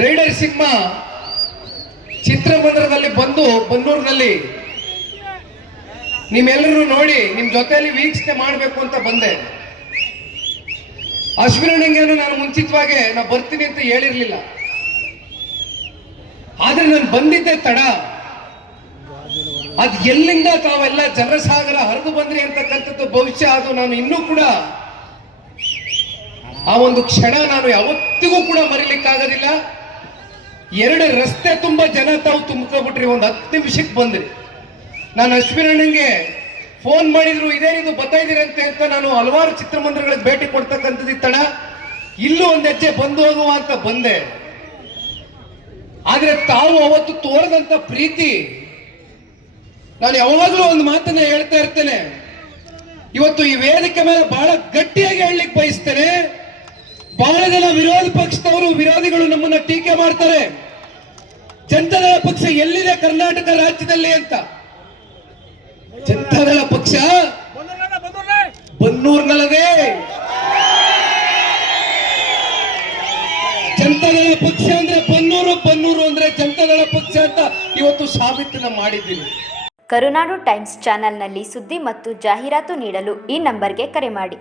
Rider ಸಿಂಹ ಚಿತ್ರಮಂದಿರದಲ್ಲಿ ಬಂದು ಬನ್ನೂರಿನಲ್ಲಿ ನಿಮ್ಮೆಲ್ಲರೂ ನೋಡಿ ನಿಮ್ ಜೊತೆಯಲ್ಲಿ ವೀಕ್ಷಣೆ ಮಾಡಬೇಕು ಅಂತ ಬಂದೆ. ಅಶ್ವಿನಿಗೇನು ನಾನು ಮುಂಚಿತವಾಗಿ ನಾ ಬರ್ತೀನಿ ಅಂತ ಹೇಳಿರ್ಲಿಲ್ಲ, ಆದ್ರೆ ನಾನು ಬಂದಿದ್ದೆ ತಡ. ಅದ್ ಎಲ್ಲಿಂದ ತಾವೆಲ್ಲ ಜನಸಾಗರ ಹರಿದು ಬಂದ್ರಿ ಅಂತಕ್ಕಂಥದ್ದು ಬಹುಶಃ ಅದು ನಾನು ಇನ್ನೂ ಕೂಡ ಆ ಒಂದು ಕ್ಷಣ ನಾನು ಯಾವತ್ತಿಗೂ ಕೂಡ ಮರಿಲಿಕ್ಕಾಗೋದಿಲ್ಲ. ಎರಡು ರಸ್ತೆ ತುಂಬಾ ಜನ ತಾವು ತುಂಬ್ಕೊಬಿಟ್ರಿ, ಒಂದು 10 ನಿಮಿಷಕ್ಕೆ ಬಂದ್ರಿ. ನಾನು ಅಶ್ವಿನಿಗೆ ಫೋನ್ ಮಾಡಿದ್ರು, ಇದೇನಿದು ಬರ್ತಾ ಇದೀರಂತೆ ಅಂತ. ನಾನು ಹಲವಾರು ಚಿತ್ರಮಂದಿರಗಳಿಗೆ ಭೇಟಿ ಕೊಡ್ತಕ್ಕಂಥದ್ದು ತಡ, ಇಲ್ಲೂ ಒಂದ್ ಹೆಜ್ಜೆ ಬಂದು ಹೋಗುವ ಅಂತ ಬಂದೆ. ಆದ್ರೆ ತಾವು ಅವತ್ತು ತೋರದಂತ ಪ್ರೀತಿ, ನಾನು ಯಾವಾಗಲೂ ಒಂದು ಮಾತನ್ನ ಹೇಳ್ತಾ ಇರ್ತೇನೆ, ಇವತ್ತು ಈ ವೇದಿಕೆ ಮೇಲೆ ಬಹಳ ಗಟ್ಟಿಯಾಗಿ ಹೇಳಲಿಕ್ಕೆ ಬಯಸ್ತೇನೆ. ಬಹಳ ಜನ ವಿರೋಧ ಪಕ್ಷದವರು ವಿರೋಧಿಗಳು ನಮ್ಮನ್ನ ಟೀಕೆ ಮಾಡ್ತಾರೆ, ಜನತಾದಳ ಪಕ್ಷ ಎಲ್ಲಿದೆ ಕರ್ನಾಟಕ ರಾಜ್ಯದಲ್ಲಿ ಅಂತ. ಜನತಾದಳ ಪಕ್ಷ ಬನ್ನೂರ್ನಲ್ಲದೆ, ಜನತಾದಳ ಪಕ್ಷ ಅಂದ್ರೆ ಬನ್ನೂರು, ಬನ್ನೂರು ಅಂದ್ರೆ ಜನತಾದಳ ಪಕ್ಷ ಅಂತ ಇವತ್ತು ಸಾಬೀತನ್ನ ಮಾಡಿದ್ದೀನಿ. ಕರುನಾಡು ಟೈಮ್ಸ್ ಚಾನೆಲ್ನಲ್ಲಿ ಸುದ್ದಿ ಮತ್ತು ಜಾಹೀರಾತು ನೀಡಲು ಈ ನಂಬರ್ಗೆ ಕರೆ ಮಾಡಿ.